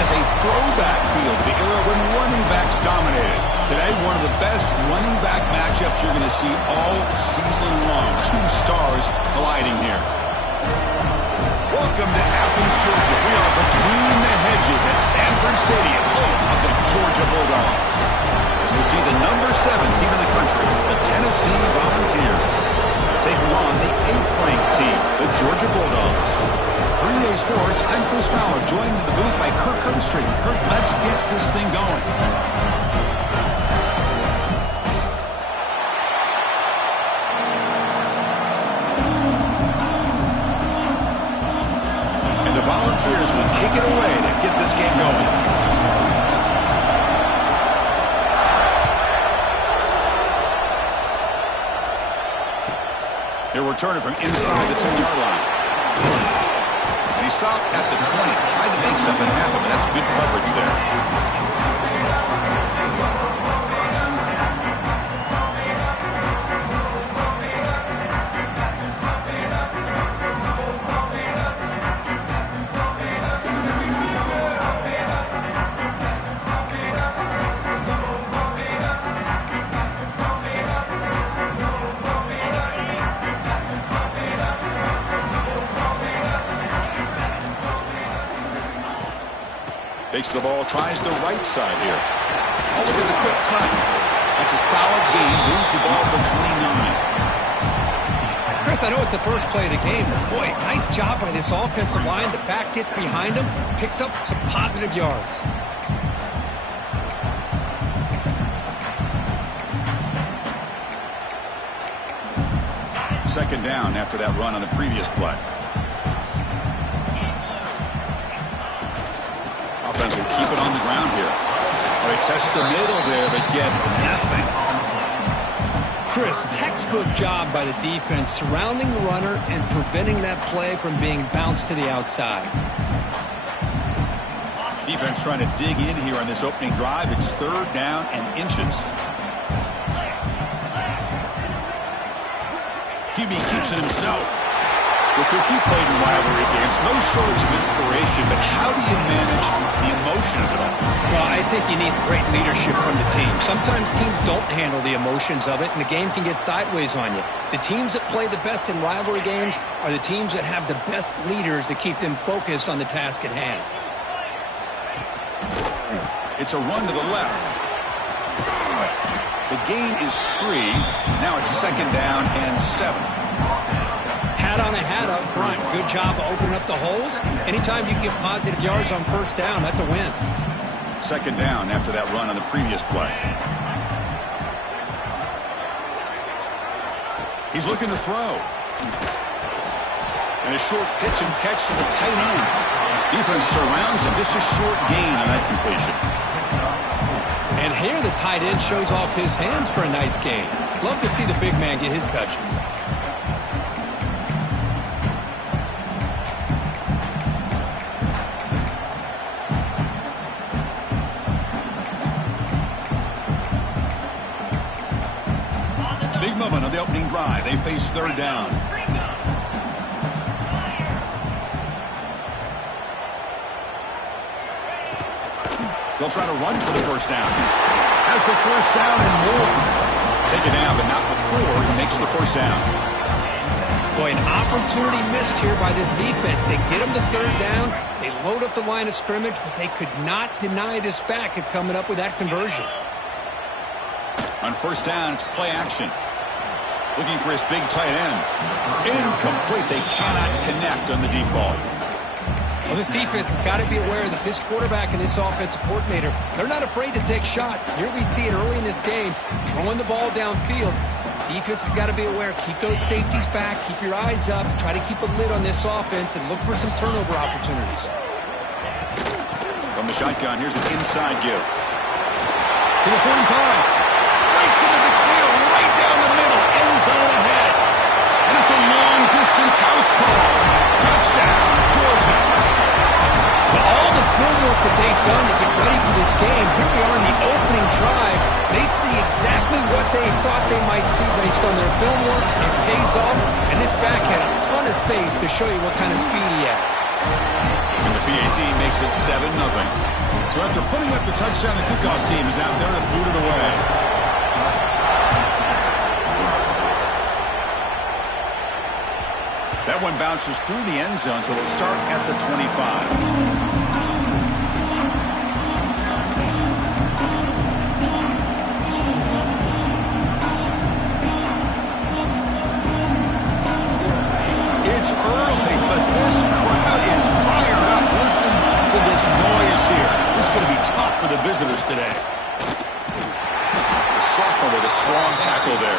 has a throwback feel to the era when running backs dominated. Today, one of the best running back matchups you're going to see all season long. Two stars colliding here. Welcome to Athens, Georgia. We are between the hedges at Sanford Stadium, home of the Georgia Bulldogs. As we see the number 7 team in the country, the Tennessee Volunteers, taking on the 8th-ranked team, the Georgia Bulldogs. For EA Sports, I'm Chris Fowler, joined in the booth by Kirk Herbstreit. Kirk, let's get this thing going. And the Volunteers will kick it away to get this game going. He'll return it from inside the 10-yard line. And he stopped at the 20. Tried to make something happen, but that's good coverage there. Takes the ball, tries the right side here. Oh, look at the quick cut. That's a solid gain. Moves the ball to the 29. Chris, I know it's the first play of the game, but boy, nice job by this offensive line. The back gets behind him, picks up some positive yards. Second down after that run on the previous play. Offense will keep it on the ground here. They test the middle there, but get nothing. Chris, textbook job by the defense surrounding the runner and preventing that play from being bounced to the outside. Defense trying to dig in here on this opening drive. It's third down and inches. QB keeps it himself. Well, Cook, you played in rivalry games. No shortage of inspiration, but how do you manage the emotion of it all? Well, I think you need great leadership from the team. Sometimes teams don't handle the emotions of it, and the game can get sideways on you. The teams that play the best in rivalry games are the teams that have the best leaders that keep them focused on the task at hand. It's a run to the left. The gain is 3. Now it's second down and 7. Hat on a hat up front. Good job of opening up the holes. Anytime you get positive yards on first down, that's a win. Second down after that run on the previous play. He's looking to throw. And a short pitch and catch to the tight end. Defense surrounds him. Just a short gain on that completion. And here the tight end shows off his hands for a nice gain. Love to see the big man get his touches. Big moment on the opening drive. They face third down. They'll try to run for the first down. Has the first down and more. Take it down, but not before he makes the first down. Boy, an opportunity missed here by this defense. They get him to third down. They load up the line of scrimmage, but they could not deny this back of coming up with that conversion. On first down, it's play action. Looking for his big tight end. Incomplete. They cannot connect on the deep ball. Well, this defense has got to be aware that this quarterback and this offensive coordinator, they're not afraid to take shots. Here we see it early in this game, throwing the ball downfield. Defense has got to be aware. Keep those safeties back. Keep your eyes up. Try to keep a lid on this offense and look for some turnover opportunities. From the shotgun, here's an inside give. To the 45. Breaks into the clear right down the middle. End zone ahead. And it's a long-distance house call. Touchdown, Georgia. All the film work that they've done to get ready for this game, here we are in the opening drive. They see exactly what they thought they might see based on their film work. It pays off, and this back had a ton of space to show you what kind of speed he has. And the PAT makes it 7-0. So after putting up the touchdown, the kickoff team is out there to boot it away. That one bounces through the end zone, so they'll start at the 25. It's early, but this crowd is fired up. Listen to this noise here. This is going to be tough for the visitors today. The sophomore with a strong tackle there.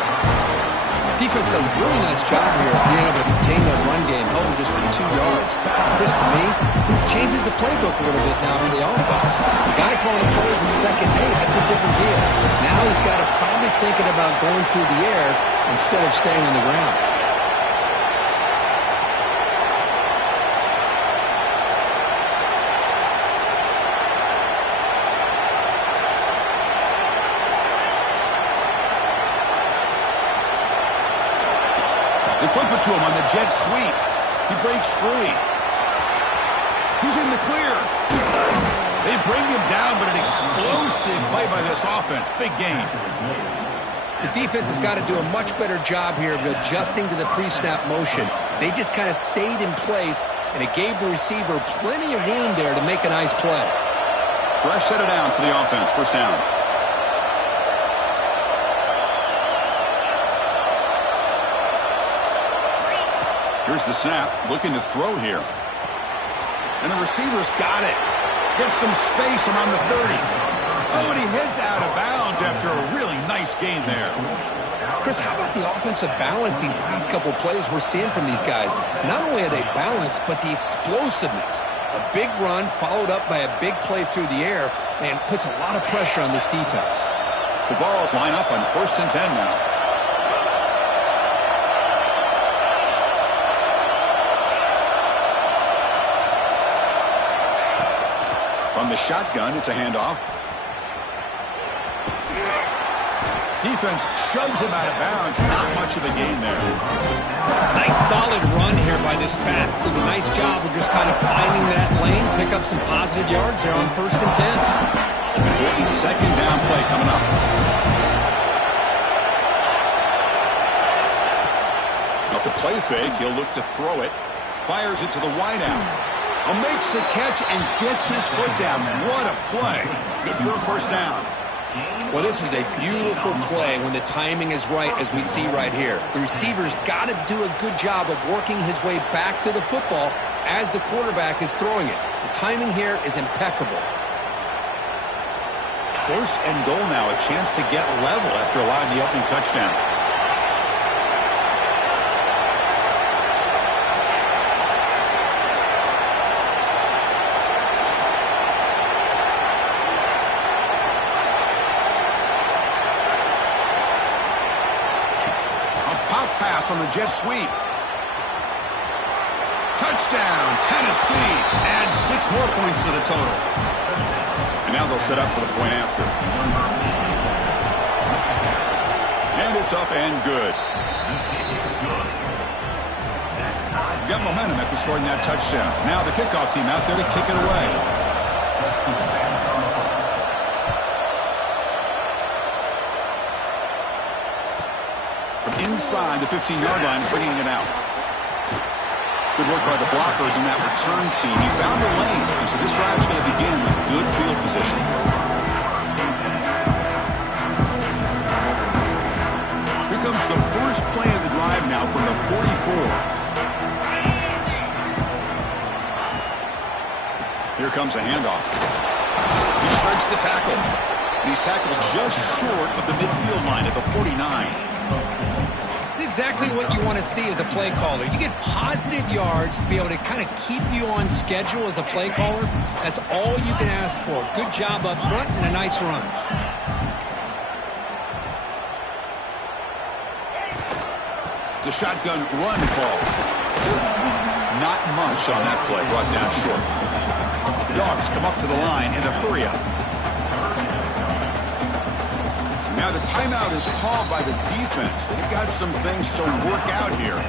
Defense does a really nice job here of being able to contain that run game, held just to 2 yards. Chris, to me, this changes the playbook a little bit now for the offense. The guy calling the plays in second, hey, that's a different deal. Now he's got to probably thinking about going through the air instead of staying on the ground. They flip it to him on the jet sweep. He breaks free. He's in the clear. They bring him down, but an explosive play by this offense. Big game. The defense has got to do a much better job here of adjusting to the pre-snap motion. They just kind of stayed in place, and it gave the receiver plenty of room there to make a nice play. Fresh set of downs for the offense. First down. Here's the snap, looking to throw here. And the receiver's got it. Gets some space around the 30. Oh, and he heads out of bounds after a really nice gain there. Chris, how about the offensive balance these last couple plays we're seeing from these guys? Not only are they balanced, but the explosiveness. A big run followed up by a big play through the air, and puts a lot of pressure on this defense. The Vols line up on 1st and 10 now. From the shotgun, it's a handoff. Defense shoves him out of bounds. Not much of a gain there. Nice solid run here by this back. Did a nice job of just kind of finding that lane, pick up some positive yards there on 1st and 10. Important second down play coming up. Off the play fake, he'll look to throw it. Fires it to the wideout. Makes the catch and gets his foot down. What a play. Good for a first down. Well, this is a beautiful play when the timing is right, as we see right here. The receiver's got to do a good job of working his way back to the football as the quarterback is throwing it. The timing here is impeccable. 1st and goal now, a chance to get level after allowing the opening touchdown. On the jet sweep. Touchdown, Tennessee. Adds 6 more points to the total. And now they'll set up for the point after. And it's up and good. Got momentum after scoring that touchdown. Now the kickoff team out there to kick it away. Inside the 15-yard line, bringing it out. Good work by the blockers in that return team. He found the lane, and so this drive is going to begin with good field position. Here comes the first play of the drive now from the 44. Here comes a handoff. He shreds the tackle. He's tackled just short of the midfield line at the 49. It's exactly what you want to see as a play caller. You get positive yards to be able to kind of keep you on schedule as a play caller. That's all you can ask for. Good job up front and a nice run. It's a shotgun run call. Not much on that play, brought down short. Dogs come up to the line in a hurry-up. Now the timeout is called by the defense. They've got some things to work out here.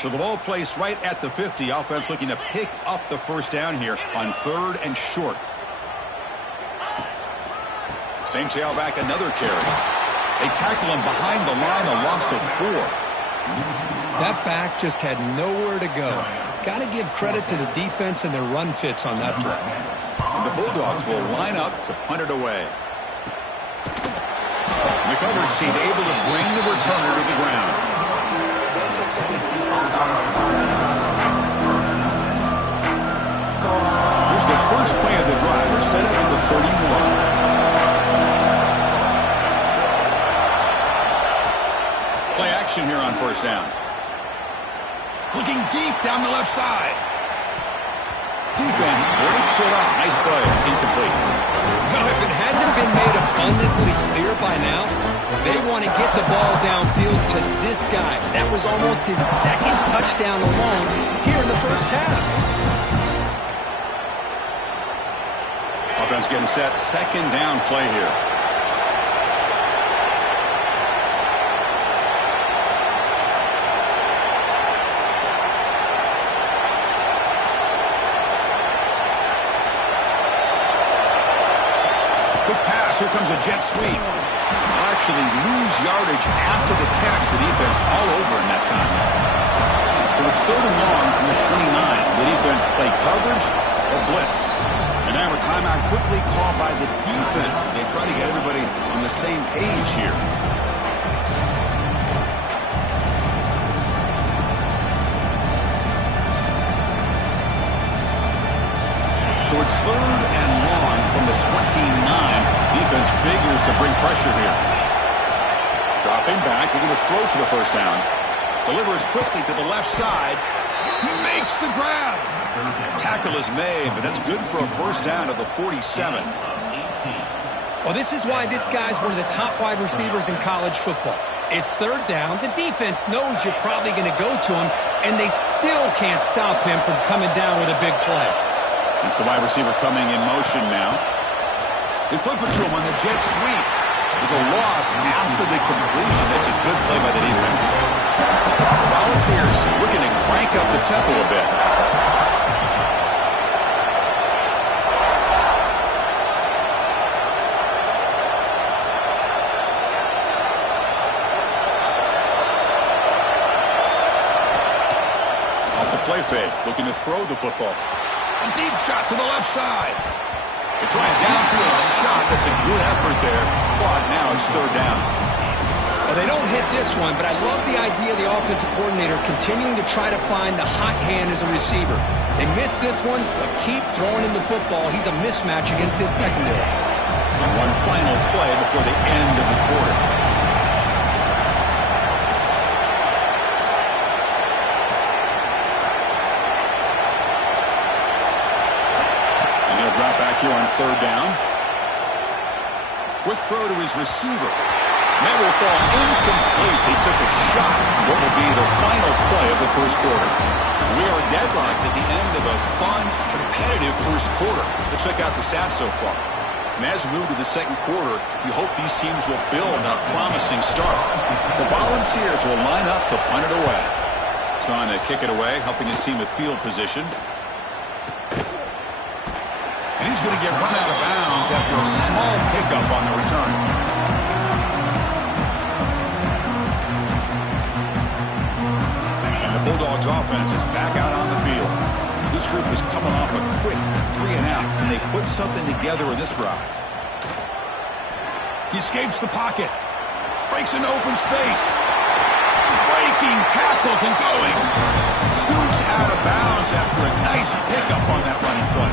So the ball placed right at the 50. Offense looking to pick up the first down here on 3rd and short. Same tailback, another carry. They tackle him behind the line, a loss of 4. That back just had nowhere to go. Got to give credit to the defense and their run fits on that play. And the Bulldogs will line up to punt it away. The coverage team able to bring the returner to the ground. Here's the first play of the drive. They're set up at the 31. Play action here on first down. Looking deep down the left side. Defense breaks it up. Nice play. Incomplete. Well, if it hasn't been made abundantly clear by now, they want to get the ball downfield to this guy. That was almost his 2nd touchdown alone here in the first half. Offense getting set. 2nd down play here. Here comes a jet sweep. They'll actually lose yardage after the catch. The defense all over in that time. So it's 3rd and long from the 29. The defense play coverage or blitz. And now a timeout quickly called by the defense. They try to get everybody on the same page here. So it's 3rd and long from the 29. Defense figures to bring pressure here. Dropping back, they're going to throw for the first down. Delivers quickly to the left side. He makes the grab. Tackle is made, but that's good for a first down of the 47. Well, this is why this guy's one of the top wide receivers in college football. It's 3rd down. The defense knows you're probably going to go to him, and they still can't stop him from coming down with a big play. It's the wide receiver coming in motion now. They flip it to him on the jet sweep. There's a loss after the completion. That's a good play by the defense. Volunteers looking to crank up the tempo a bit. Off the play fake, looking to throw the football. A deep shot to the left side. They try a downfield shot. That's a good effort there. But now it's 3rd down. Well, they don't hit this one, but I love the idea of the offensive coordinator continuing to try to find the hot hand as a receiver. They missed this one, but keep throwing him the football. He's a mismatch against his secondary. And one final play before the end of the quarter. Drop back here on 3rd down. Quick throw to his receiver. That will fall incomplete. They took a shot. What will be the final play of the first quarter? We are deadlocked at the end of a fun, competitive first quarter. Let's check out the stats so far. And as we move to the second quarter, we hope these teams will build on a promising start. The Volunteers will line up to punt it away. It's on to kick it away, helping his team with field position. And he's going to get run out of bounds after a small pickup on the return. And the Bulldogs offense is back out on the field. This group is coming off a quick 3-and-out, and they put something together in this drive. He escapes the pocket. Breaks into open space. Breaking tackles and going. Scoots out of bounds after a nice pickup on that running play.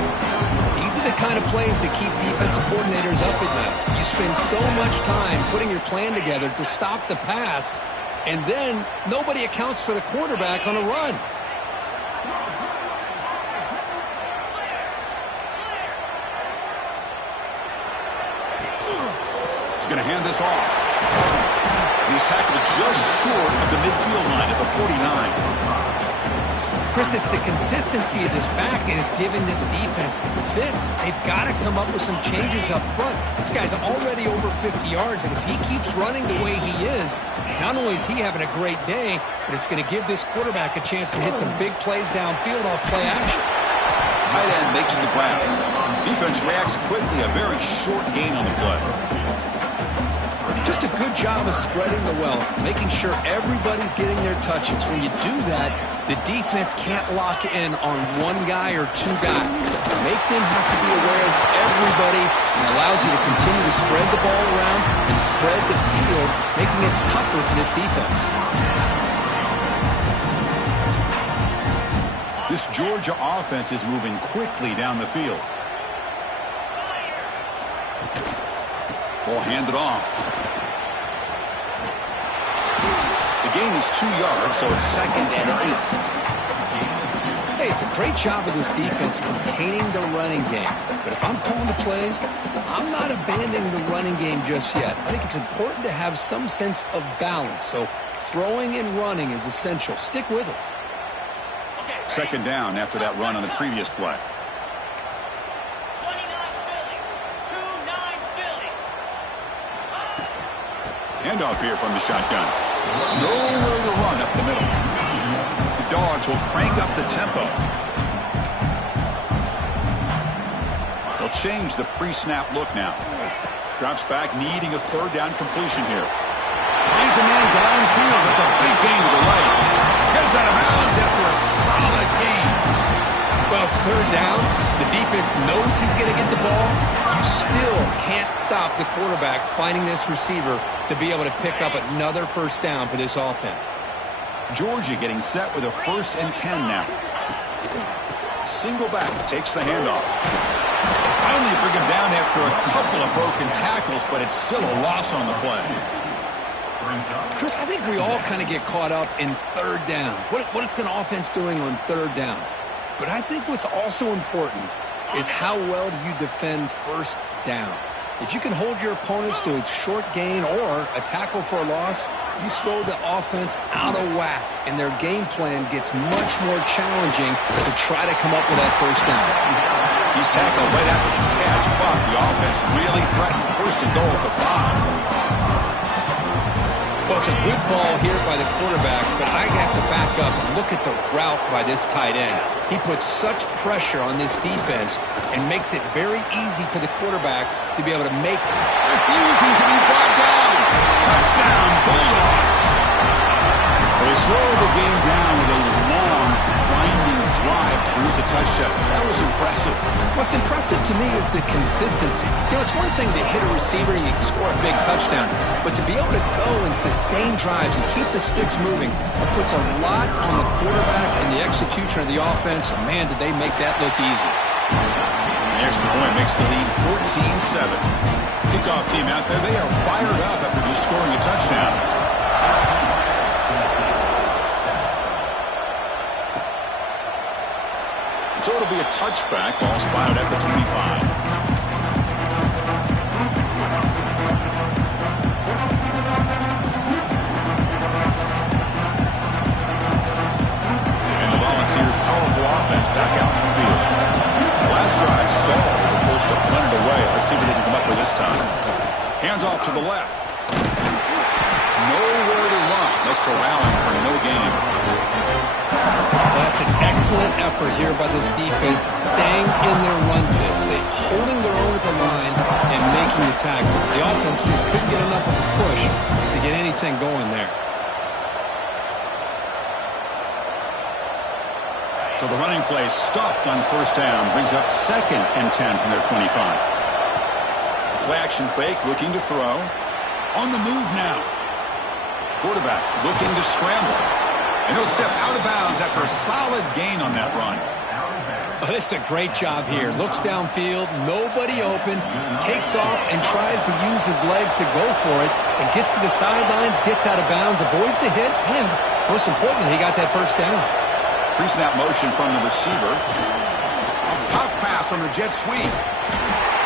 Easy the kind of plays that keep defensive coordinators up at night. You spend so much time putting your plan together to stop the pass, and then nobody accounts for the quarterback on a run. He's going to hand this off. He's tackled just short of the midfield line at the 49. Chris, it's the consistency of this back is giving this defense fits. They've got to come up with some changes up front. This guy's already over 50 yards, and if he keeps running the way he is, not only is he having a great day, but it's going to give this quarterback a chance to hit some big plays downfield off play action. Tight end makes the grab. Defense reacts quickly, a very short gain on the play. Just a good job of spreading the wealth, making sure everybody's getting their touches. When you do that, the defense can't lock in on one guy or two guys. Make them have to be aware of everybody and allows you to continue to spread the ball around and spread the field, making it tougher for this defense. This Georgia offense is moving quickly down the field. Ball handed off. The gain is 2 yards, so it's 2nd and 8. Hey, it's a great job of this defense containing the running game. But if I'm calling the plays, I'm not abandoning the running game just yet. I think it's important to have some sense of balance. So throwing and running is essential. Stick with it. 2nd down after that run on the previous play. Handoff here from the shotgun. Nowhere to run up the middle. The Dogs will crank up the tempo. They'll change the pre-snap look now. Drops back, needing a 3rd down completion here. Finds a man downfield. That's a big gain to the right. Heads out of bounds after a solid gain. Well, it's 3rd down. The defense knows he's going to get the ball. You still can't stop the quarterback finding this receiver to be able to pick up another 1st down for this offense. Georgia getting set with a 1st and 10 now. Single back, takes the handoff. Finally bring him down after a couple of broken tackles, but it's still a loss on the play. Chris, I think we all kind of get caught up in 3rd down. What's an offense doing on 3rd down? But I think what's also important is how well do you defend 1st down. If you can hold your opponents to a short gain or a tackle for a loss, you throw the offense out of whack, and their game plan gets much more challenging to try to come up with that 1st down. He's tackled right after the catch, but the offense really threatened 1st and goal at the 5. Well, it's a good ball here by the quarterback, but I have to back up and look at the route by this tight end. He puts such pressure on this defense and makes it very easy for the quarterback to be able to make it. Refusing to be brought down. Touchdown, Bulldogs. They slow the game down with a long, winding drive to produce a touchdown. That was impressive. What's impressive to me is the consistency. You know, it's one thing to hit a receiver and you can score a big touchdown, but to be able to go and sustain drives and keep the sticks moving, it puts a lot on the quarterback and the execution of the offense. And man, did they make that look easy. The extra point makes the lead 14-7. Kickoff team out there, they are fired up after just scoring a touchdown. So it'll be a touchback, ball spotted at the 25. And the Volunteers' powerful offense back out in the field. Last drive stalled. They're forced to punt it away. Let's see if they can come up with this time. Hands off to the left. Nowhere to run. They're corralling for no gain. That's an excellent effort here by this defense, staying in their run fits. They're holding their own at the line and making the tackle. The offense just couldn't get enough of a push to get anything going there. So the running play stopped on 1st down, brings up 2nd and 10 from their 25. Play action fake, looking to throw. On the move now. Quarterback looking to scramble. And he'll step out of bounds after a solid gain on that run. Oh, this is a great job here. Looks downfield, nobody open, takes off and tries to use his legs to go for it, and gets to the sidelines, gets out of bounds, avoids the hit, and most importantly, he got that first down. Pre-snap motion from the receiver. A pop pass on the jet sweep.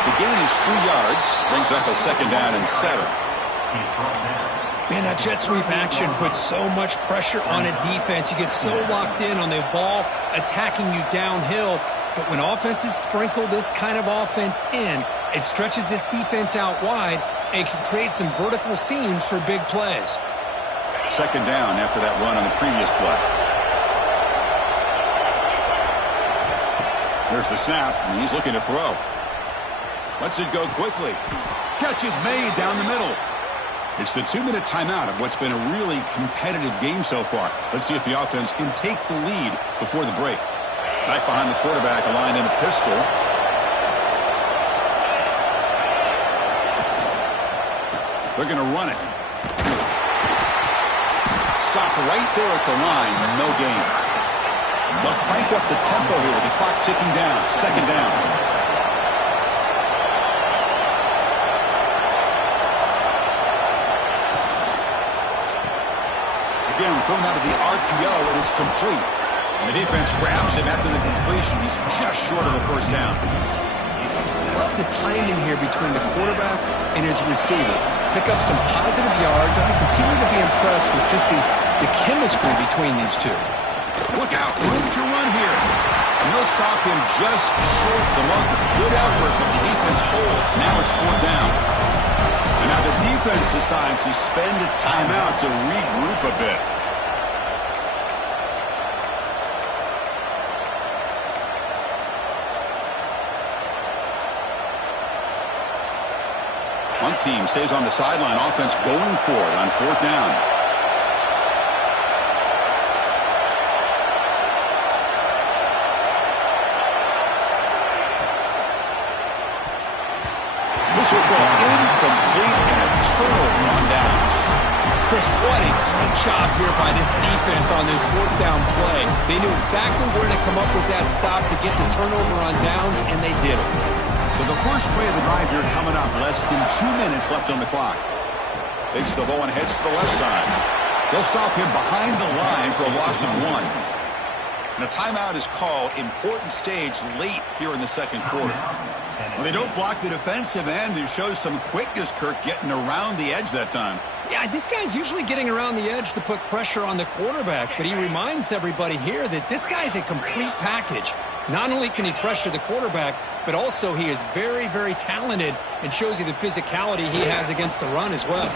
The gain is 3 yards, brings up a 2nd down and 7. Man, that jet sweep action puts so much pressure on a defense. You get so locked in on the ball attacking you downhill. But when offenses sprinkle this kind of offense in, it stretches this defense out wide and can create some vertical seams for big plays. 2nd down after that run on the previous play. There's the snap, and he's looking to throw. Lets it go quickly. Catch is made down the middle. It's the 2-minute timeout of what's been a really competitive game so far. Let's see if the offense can take the lead before the break. Back behind the quarterback, aligned in a pistol. They're going to run it. Stop right there at the line. No gain. They'll crank up the tempo here with the clock ticking down. 2nd down. Again, thrown out of the RPO, and it's complete. And the defense grabs him after the completion. He's just short of a 1st down. Love the timing here between the quarterback and his receiver. Pick up some positive yards. I continue to be impressed with just the chemistry between these two. Look out, room to run here. And they'll stop him just short of the marker. Good effort, but the defense holds. Now it's 4th down. And now the defense decides to spend a timeout to regroup a bit. One team stays on the sideline. Offense going for it on 4th down. This will go incomplete and a turnover on downs. Chris, what a great job here by this defense on this 4th down play. They knew exactly where to come up with that stop to get the turnover on downs, and they did it. So the first play of the drive here coming up. Less than 2 minutes left on the clock. Takes the ball and heads to the left side. They'll stop him behind the line for a loss of 1. And a timeout is called. Important stage late here in the 2nd quarter. Well, they don't block the defensive end. It shows some quickness, Kirk, getting around the edge that time. Yeah, this guy's usually getting around the edge to put pressure on the quarterback, but he reminds everybody here that this guy's a complete package. Not only can he pressure the quarterback, but also he is very, very talented and shows you the physicality he has against the run as well.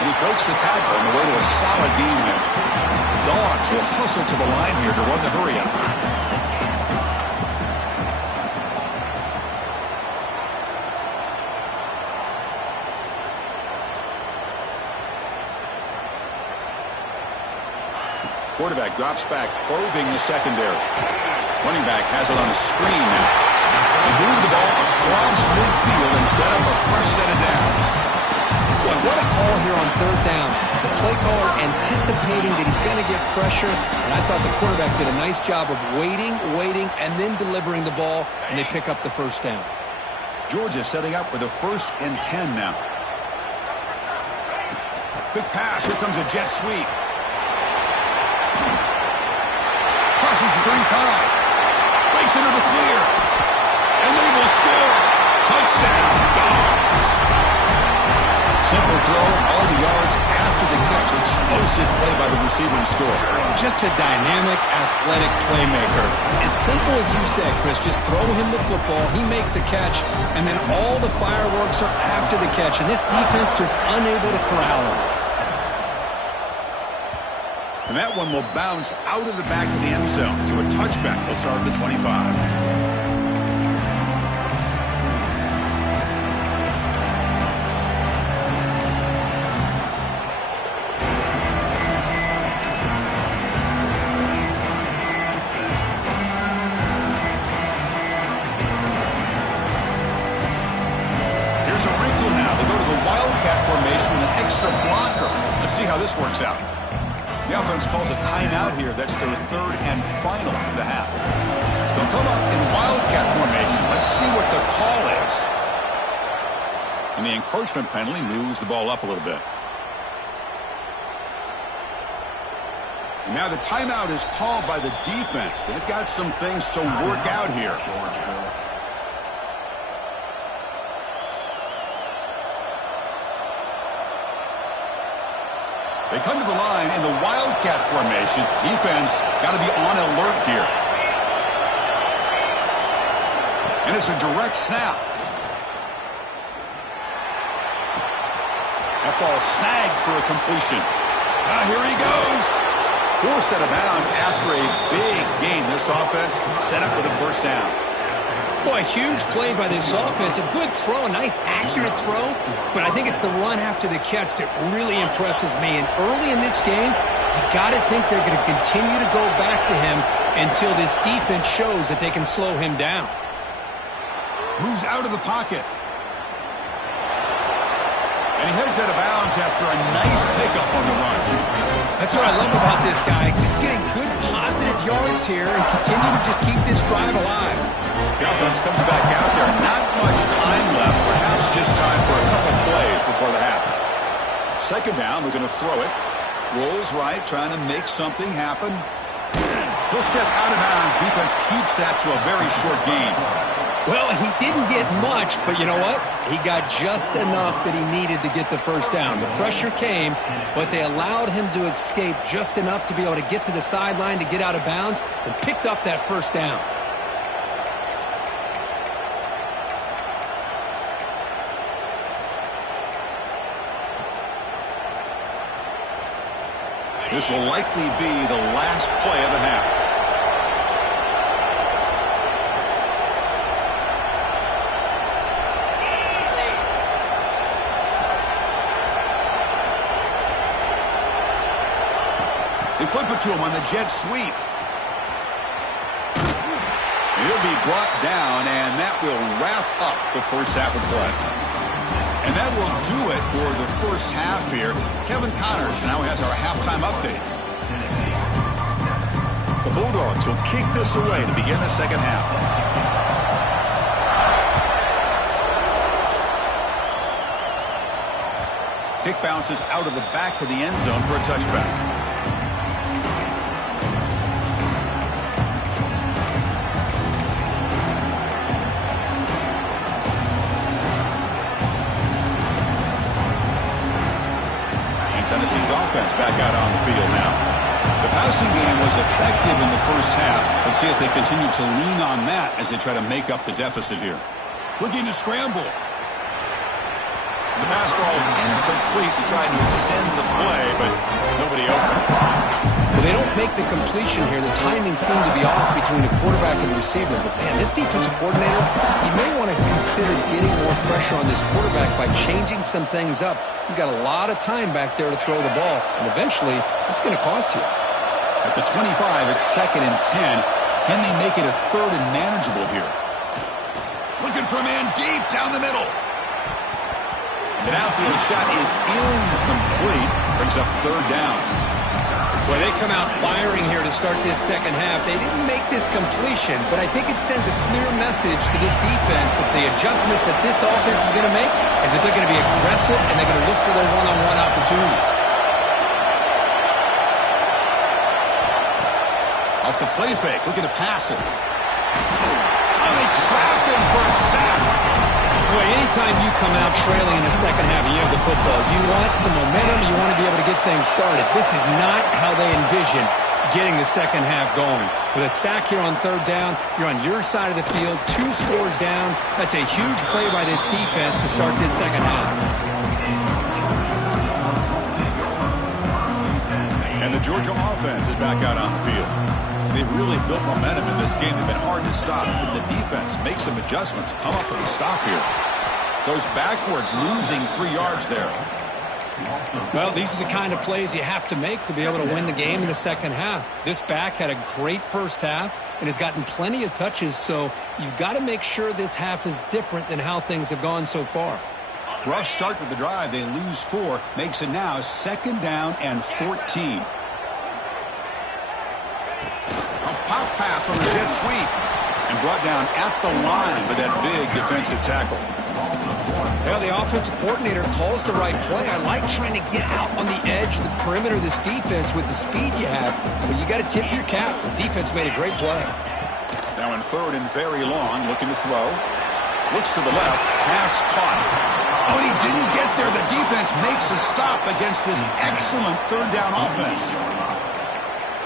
And he breaks the tackle on the way to a solid gain there. Dogs will hustle to the line here to run the hurry up. Quarterback drops back, probing the secondary. Running back has it on a screen now. They move the ball across midfield and set up a fresh set of downs. Boy, what a call here on 3rd down. The play caller anticipating that he's going to get pressure, and I thought the quarterback did a nice job of waiting, and then delivering the ball, and they pick up the 1st down. Georgia setting up with a 1st and 10 now. Quick pass. Here comes a jet sweep. Crosses the 35. Breaks into the clear. And they will score. Touchdown, Dogs. Simple throw, all the yards after the catch. Explosive play by the receiver to score. Just a dynamic, athletic playmaker. As simple as you said, Chris, just throw him the football, he makes a catch, and then all the fireworks are after the catch. And this defense just unable to corral him. And that one will bounce out of the back of the end zone. So a touchback will start at the 25. Here's a wrinkle now. They go to the Wildcat formation with an extra blocker. Let's see how this works out. The offense calls a timeout here. That's their third and final of the half. They'll come up in wildcat formation. Let's see what the call is. And the encroachment penalty moves the ball up a little bit. And now the timeout is called by the defense. They've got some things to work out here. They come to the line in the wildcat formation. Defense got to be on alert here. And it's a direct snap. That ball snagged for a completion. Here he goes. Forced out of bounds after a big gain. This offense set up with a first down. Boy, huge play by this offense. A good throw, a nice accurate throw. But I think it's the run after the catch that really impresses me. And early in this game, you got to think they're going to continue to go back to him until this defense shows that they can slow him down. Moves out of the pocket. And he heads out of bounds after a nice pickup on the run. That's what I love about this guy. Just getting good positive yards here and continue to just keep this drive alive. The offense comes back out there. Not much time left. Perhaps just time for a couple plays before the half. Second down, we're going to throw it. Rolls right, trying to make something happen. He'll step out of bounds. Defense keeps that to a very short gain. Well, he didn't get much, but you know what? He got just enough that he needed to get the first down. The pressure came, but they allowed him to escape just enough to be able to get to the sideline to get out of bounds and picked up that first down. This will likely be the last play of the half. They flip it to him on the jet sweep. He'll be brought down, and that will wrap up the first half of play. And that will do it for the first half here. Kevin Connors now has our halftime update. The Bulldogs will kick this away to begin the second half. Kick bounces out of the back of the end zone for a touchback. Tennessee's offense back out on the field now. The passing game was effective in the first half. Let's see if they continue to lean on that as they try to make up the deficit here. Looking to scramble. The pass ball is incomplete. He tried to extend the play, but nobody open. Well, they don't make the completion here. The timing seemed to be off between the quarterback and the receiver. But, man, this defensive coordinator, he may want to consider getting more pressure on this quarterback by changing some things up. You've got a lot of time back there to throw the ball, and eventually it's going to cost you. At the 25, it's 2nd and 10. Can they make it a 3rd and manageable here? Looking for a man deep down the middle. The downfield shot is incomplete. Brings up 3rd down. Well, they come out firing here to start this second half. They didn't make this completion, but I think it sends a clear message to this defense that the adjustments that this offense is going to make is that they're going to be aggressive and they're going to look for their one-on-one opportunities. Off the play fake, looking to pass it. Oh, they trap him for a sack. Boy, anytime you come out trailing in the second half, you have the football. You want some momentum. You want to be able to get things started. This is not how they envision getting the second half going. With a sack here on 3rd down, you're on your side of the field, 2 scores down. That's a huge play by this defense to start this second half. And the Georgia offense is back out on the field. They've really built momentum in this game. They've been hard to stop. Can the defense make some adjustments? Come up with a stop here. Goes backwards, losing 3 yards there. Well, these are the kind of plays you have to make to be able to win the game in the second half. This back had a great first half and has gotten plenty of touches, so you've got to make sure this half is different than how things have gone so far. Rough start with the drive. They lose 4. Makes it now 2nd down and 14. A pop pass on the jet sweep. And brought down at the line for that big defensive tackle. Well, the offensive coordinator calls the right play. I like trying to get out on the edge of the perimeter of this defense with the speed you have, but you got to tip your cap. The defense made a great play. Now in third and very long, looking to throw. Looks to the left, pass caught. Oh, he didn't get there. The defense makes a stop against this excellent third down offense.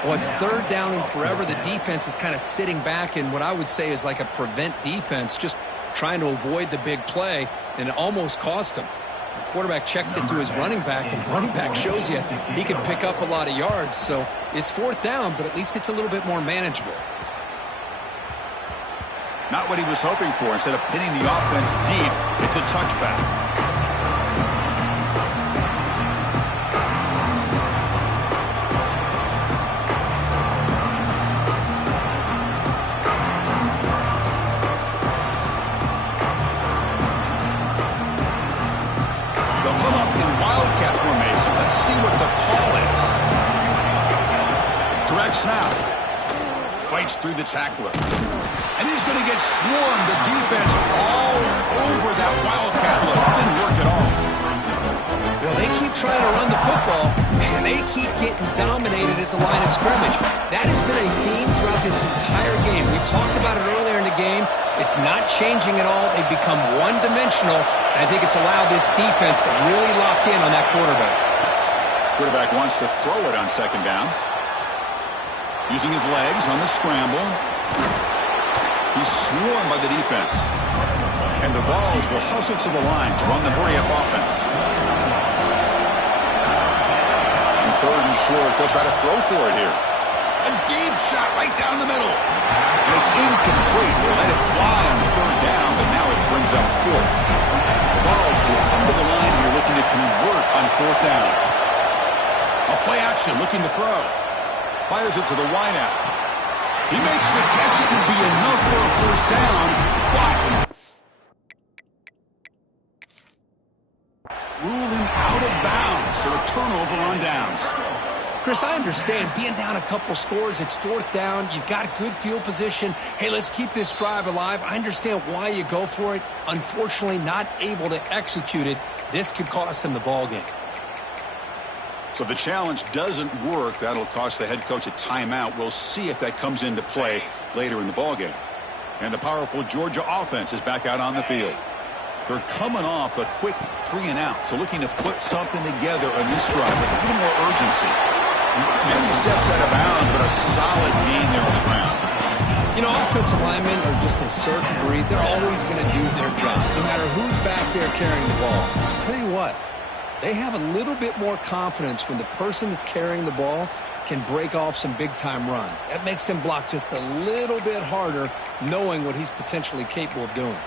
Well, it's third down and forever. The defense is kind of sitting back in what I would say is like a prevent defense, just trying to avoid the big play, and it almost cost him. The quarterback checks it to his running back, and the running back shows you he can pick up a lot of yards. So it's fourth down, but at least it's a little bit more manageable. Not what he was hoping for. Instead of pinning the offense deep, it's a touchback. Snap. Fights through the tackler. And he's going to get swarmed. The defense all over that Wildcat look. Didn't work at all. Well, they keep trying to run the football, and they keep getting dominated at the line of scrimmage. That has been a theme throughout this entire game. We've talked about it earlier in the game. It's not changing at all. They've become one-dimensional, and I think it's allowed this defense to really lock in on that quarterback. Quarterback wants to throw it on second down. Using his legs on the scramble. He's swarmed by the defense. And the Vols will hustle to the line to run the hurry-up offense. And third and short, they'll try to throw for it here. A deep shot right down the middle. And it's incomplete. They let it fly on third down, but now it brings up fourth. The Vols will come to the line here looking to convert on fourth down. A play action looking to throw. Fires it to the wideout. He makes the catch. It would be enough for a first down, but ruling out of bounds. So a turnover on downs. Chris, I understand being down a couple scores. It's fourth down. You've got good field position. Hey, let's keep this drive alive. I understand why you go for it. Unfortunately, not able to execute it. This could cost him the ball game. So if the challenge doesn't work, that'll cost the head coach a timeout. We'll see if that comes into play later in the ballgame. And the powerful Georgia offense is back out on the field. They're coming off a quick 3-and-out, so looking to put something together on this drive with a little more urgency. Many steps out of bounds, but a solid gain there on the ground. You know, offensive linemen are just a certain breed. They're always going to do their job, no matter who's back there carrying the ball. I'll tell you what. They have a little bit more confidence when the person that's carrying the ball can break off some big-time runs. That makes them block just a little bit harder, knowing what he's potentially capable of doing.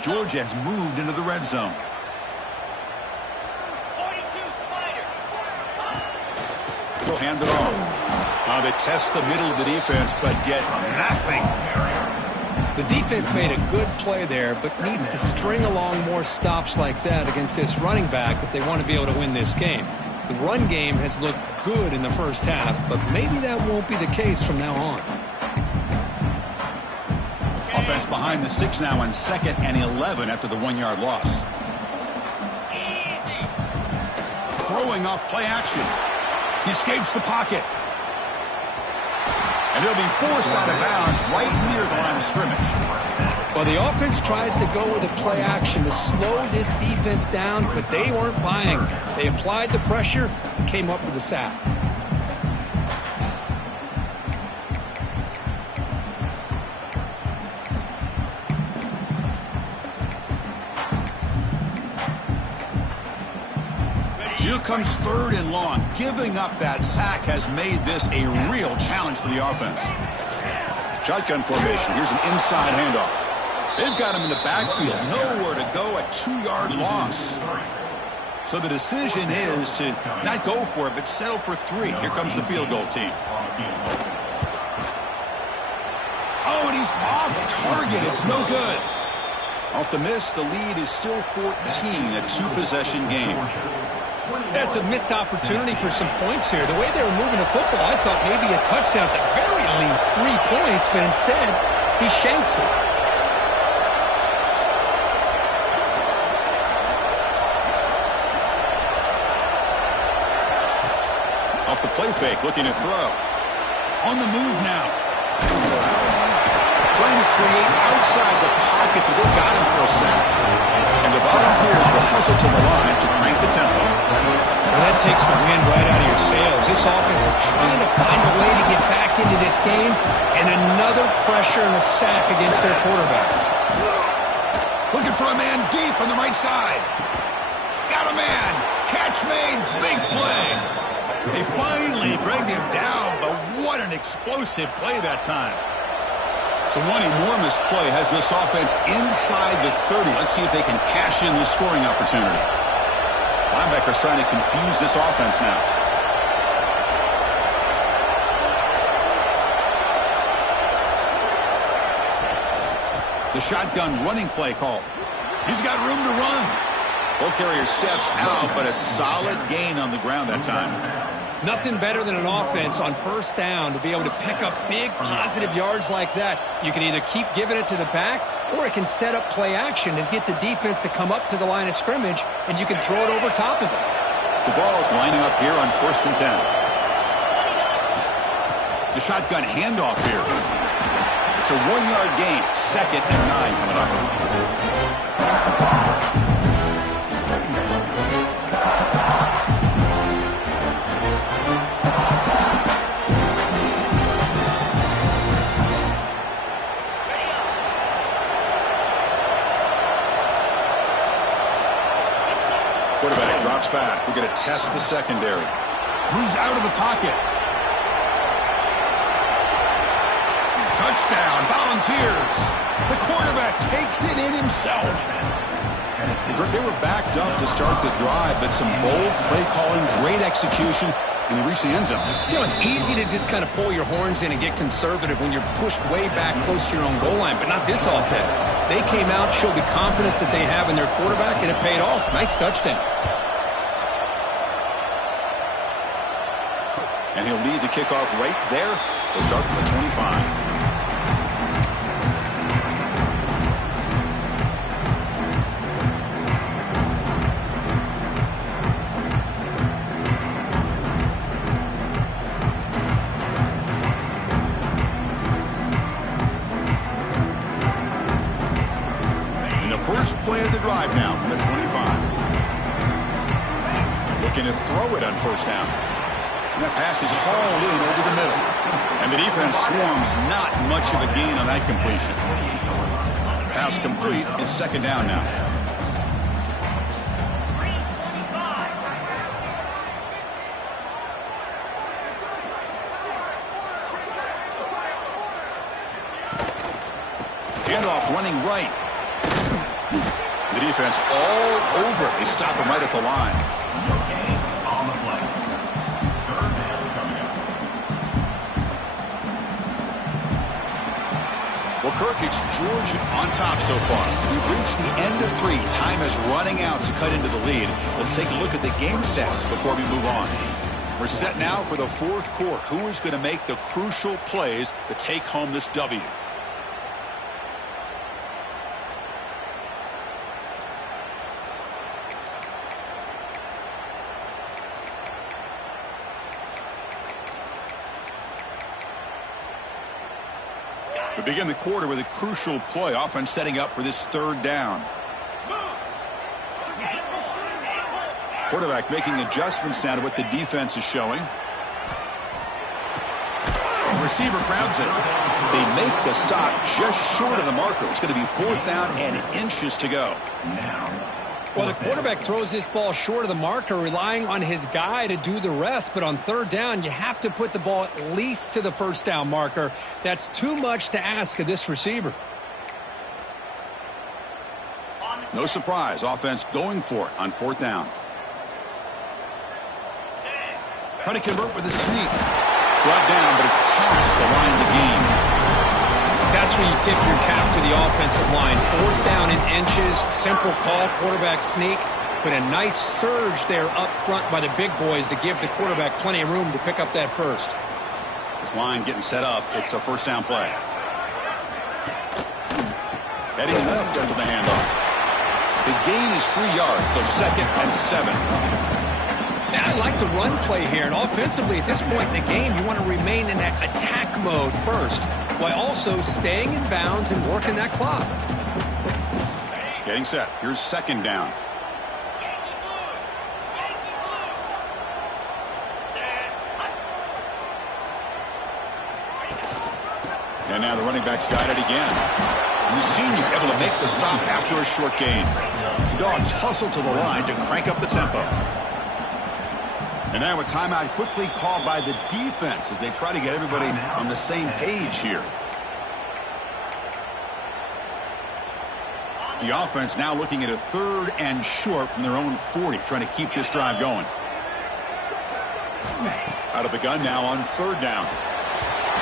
Georgia has moved into the red zone. 42 Spider. They'll hand it off. They test the middle of the defense, but get nothing. The defense made a good play there, but needs to string along more stops like that against this running back if they want to be able to win this game. The run game has looked good in the first half, but maybe that won't be the case from now on. Offense behind the 6 now on 2nd and 11 after the 1-yard loss. Throwing off play action. He escapes the pocket. And he'll be forced out of bounds right near the line of scrimmage. Well, the offense tries to go with a play action to slow this defense down, but they weren't buying it. They applied the pressure and came up with a sack. Here comes third and long. Giving up that sack has made this a real challenge for the offense. Shotgun formation. Here's an inside handoff. They've got him in the backfield. Nowhere to go, a 2-yard loss. So the decision is to not go for it, but settle for 3. Here comes the field goal team. Oh, and he's off target. It's no good. Off the miss, the lead is still 14, a 2-possession game. That's a missed opportunity for some points here. The way they were moving the football, I thought maybe a touchdown at the very least, 3 points, but instead, he shanks it. Off the play fake, looking to throw. On the move now. Trying to create outside the pocket, but they got him for a sack. And the Volunteers will hustle to the line to crank the tempo. Well, that takes the wind right out of your sails. This offense is trying to find a way to get back into this game, and another pressure and a sack against their quarterback. Looking for a man deep on the right side. Got a man. Catch made. Big play. They finally bring him down, but what an explosive play that time. So one enormous play has this offense inside the 30. Let's see if they can cash in this scoring opportunity. Linebackers trying to confuse this offense now. The shotgun running play call. He's got room to run. Ball carrier steps out, but a solid gain on the ground that time. Nothing better than an offense on first down to be able to pick up big positive yards like that. You can either keep giving it to the back, or it can set up play action and get the defense to come up to the line of scrimmage, and you can throw it over top of it. The ball is lining up here on 1st and 10. The shotgun handoff here. It's a 1-yard gain. 2nd and 9 coming up. Quarterback drops back. We're going to test the secondary. Moves out of the pocket. Touchdown, Volunteers. The quarterback takes it in himself. They were backed up to start the drive, but some bold play calling, great execution, and they reach the end zone. You know, it's easy to just kind of pull your horns in and get conservative when you're pushed way back close to your own goal line, but not this offense. They came out, showed the confidence that they have in their quarterback, and it paid off. Nice touchdown. And he'll lead the kickoff right there. They'll start from the 25. First play of the drive now from the 25. Looking to throw it on 1st down. And that pass is hauled in over the middle. And the defense swarms, not much of a gain on that completion. Pass complete. It's 2nd down now. Handoff running right. The defense all over it. They stop him right at the line. Well, Kirk, it's Georgia on top so far. We've reached the end of 3. Time is running out to cut into the lead. Let's take a look at the game stats before we move on. We're set now for the 4th quarter. Who is going to make the crucial plays to take home this W? We begin the quarter with a crucial play. Offense setting up for this 3rd down. Quarterback making adjustments now to what the defense is showing. Receiver grabs it. They make the stop just short of the marker. It's going to be 4th down and inches to go. Well, the quarterback throws this ball short of the marker, relying on his guy to do the rest. But on 3rd down, you have to put the ball at least to the 1st down marker. That's too much to ask of this receiver. No surprise. Offense going for it on 4th down. Trying to convert with a sneak. Brought down, but it's past the line to gain. That's where you tip your cap to the offensive line. 4th down in inches, simple call, quarterback sneak. but a nice surge there up front by the big boys to give the quarterback plenty of room to pick up that first. This line getting set up. It's a first down play. Heading left after the handoff. The gain is 3 yards, so 2nd and 7. Now, I like the run play here, and offensively at this point in the game, you want to remain in that attack mode first, while also staying in bounds and working that clock. Getting set. Here's 2nd down. And now the running back's got it again. And the senior able to make the stop after a short gain. Dogs hustle to the line to crank up the tempo. And now a timeout quickly called by the defense as they try to get everybody on the same page here. The offense now looking at a 3rd and short from their own 40, trying to keep this drive going. Out of the gun now on 3rd down.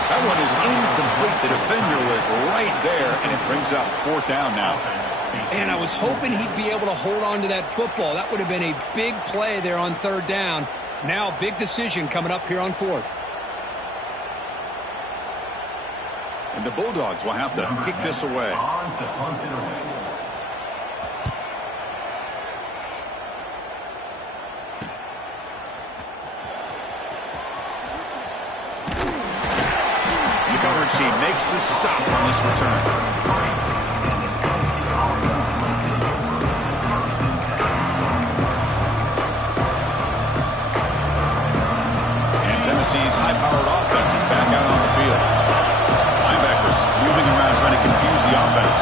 That one is incomplete. The defender was right there, and it brings up 4th down now. And I was hoping he'd be able to hold on to that football. That would have been a big play there on 3rd down. Now, big decision coming up here on 4th. And the Bulldogs will have to kick this away. She makes the stop on this return. And Tennessee's high-powered offense is back out on the field. Linebackers moving around trying to confuse the offense.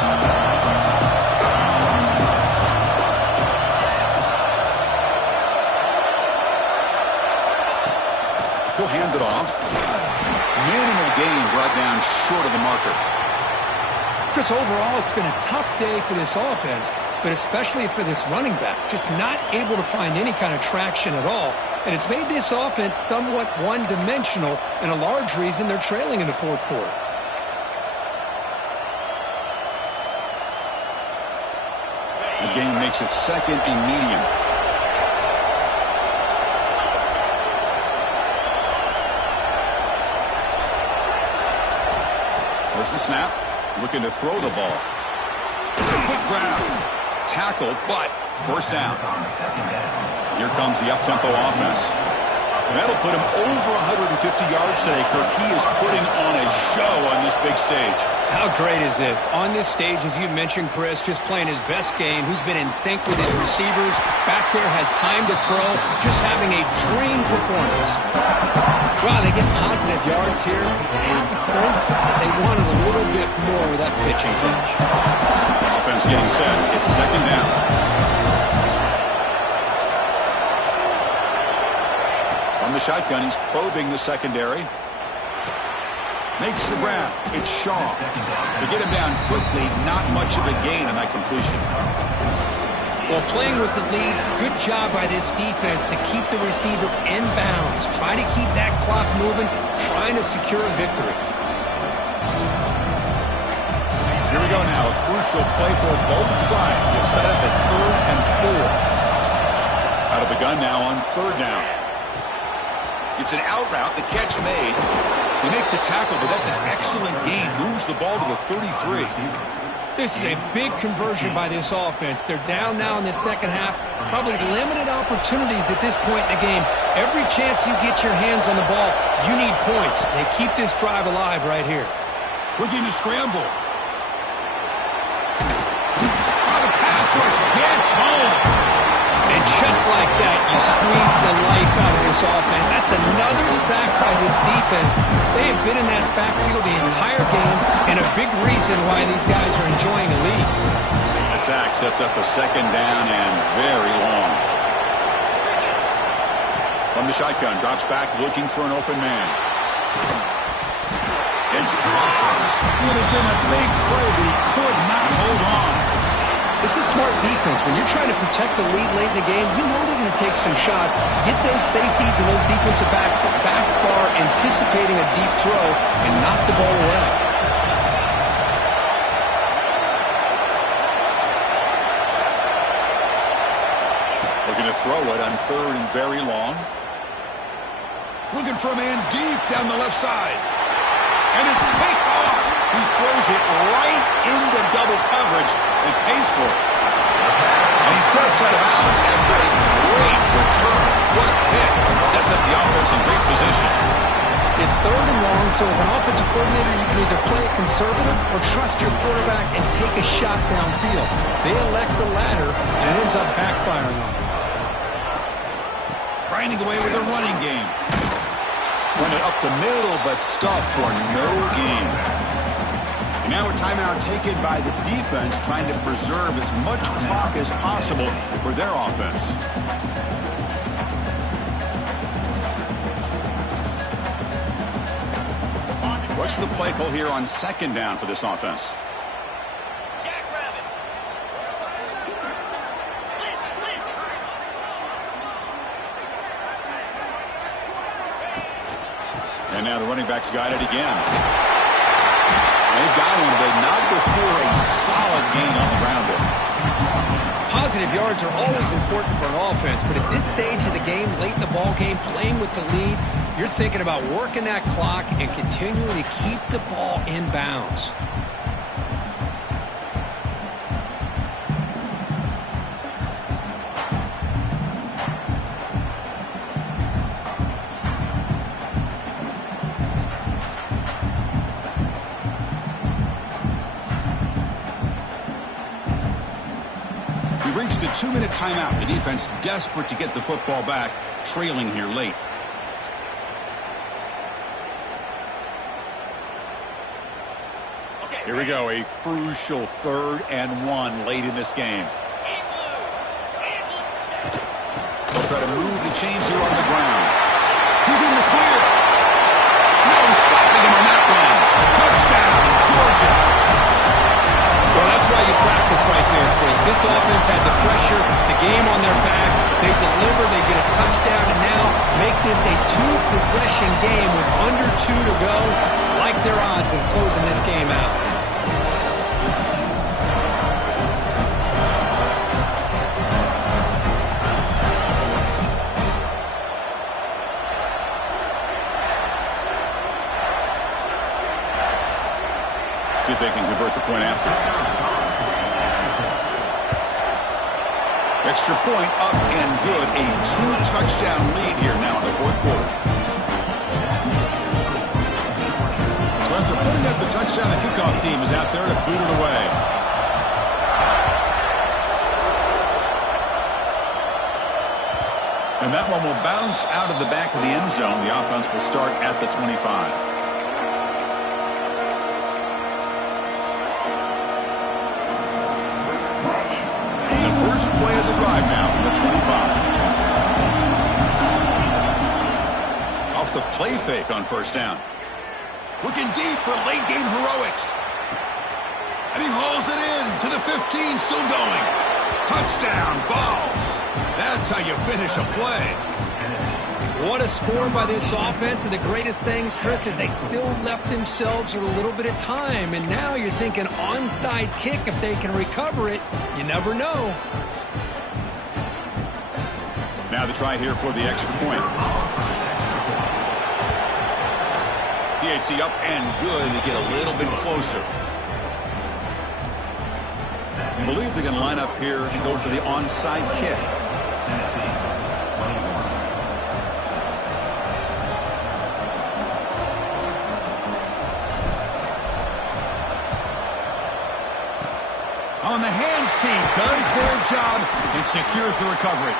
He'll hand it off. Minimal gain brought down short of the marker. Chris, overall, it's been a tough day for this offense, but especially for this running back. Just not able to find any kind of traction at all. And it's made this offense somewhat one-dimensional, and a large reason they're trailing in the 4th quarter. The game makes it 2nd and medium. There's the snap. Looking to throw the ball. It's a quick grab. Tackle, but 1st down. Here comes the up-tempo offense. That'll put him over 150 yards today, Kirk. He is putting on a show on this big stage. How great is this? On this stage, as you mentioned, Chris, just playing his best game. He's been in sync with his receivers. Back there, has time to throw. Just having a dream performance. Wow, they get positive yards here. I have a sense that they wanted a little bit more with that pitching coach. Offense getting set. It's 2nd down. From the shotgun, he's probing the secondary. Makes the grab. It's Shaw. To get him down quickly, not much of a gain on that completion. Well, playing with the lead, good job by this defense to keep the receiver in bounds. Try to keep that clock moving, trying to secure a victory. Here we go now. A crucial play for both sides. They'll set up at 3rd and 4. Out of the gun now on 3rd down. It's an out route. The catch made. They make the tackle, but that's an excellent gain. Moves the ball to the 33. This is a big conversion by this offense. They're down now in the 2nd half. Probably limited opportunities at this point in the game. Every chance you get your hands on the ball, you need points. They keep this drive alive right here. Looking to scramble. Oh, the pass rush gets home. And just like that, you squeeze the life out of this offense. That's another sack by this defense. They have been in that backfield the entire game, and a big reason why these guys are enjoying a lead. The sack sets up a 2nd down and very long. From the shotgun, drops back looking for an open man. It's dropped. Would have been a big play, but he could not hold on. This is smart defense. When you're trying to protect the lead late in the game, you know they're going to take some shots, get those safeties and those defensive backs back far, anticipating a deep throw, and knock the ball away. throw it on 3rd and very long. Looking for a man deep down the left side. And it's picked off. He throws it right into double coverage and pays for it. And he steps out of bounds after a great return. What a pick. Sets up the offense in great position. It's 3rd and long, so as an offensive coordinator, you can either play it conservative or trust your quarterback and take a shot downfield. They elect the latter, and it ends up backfiring on them. Grinding away with a running game. Run it up the middle, but stuff for no gain. And now a timeout taken by the defense, trying to preserve as much clock as possible for their offense. What's the play call here on 2nd down for this offense? And now the running back's got it again. They've got him, but not before a solid gain on the ground. Positive yards are always important for an offense, but at this stage of the game, late in the ball game, playing with the lead, you're thinking about working that clock and continuing to keep the ball in bounds. We reached the 2-minute timeout. The defense desperate to get the football back, trailing here late. Here we go, a crucial 3rd and 1 late in this game. They'll try to move the chains here on the ground. He's in the clear. No stopping him on that one. Touchdown, Georgia. Well, that's why you practice right there, Chris. This offense had the pressure, the game on their back. They deliver, they get a touchdown, and now make this a 2-possession game with under 2 to go. Like their odds of closing this game out. See if they can convert the point after. Extra point up and good. A 2-touchdown lead here now in the 4th quarter. So after putting up the touchdown, the kickoff team is out there to boot it away. And that one will bounce out of the back of the end zone. The offense will start at the 25. First play of the drive now from the 25. Off the play fake on 1st down. Looking deep for late game heroics. And he hauls it in to the 15, still going. Touchdown, Vols. That's how you finish a play. What a score by this offense, and the greatest thing, Chris, is they still left themselves with a little bit of time, and now you're thinking onside kick if they can recover it. You never know. Now the try here for the extra point. PAT up and good to get a little bit closer. I believe they're going to line up here and go for the onside kick. On the hands team does their job and secures the recovery.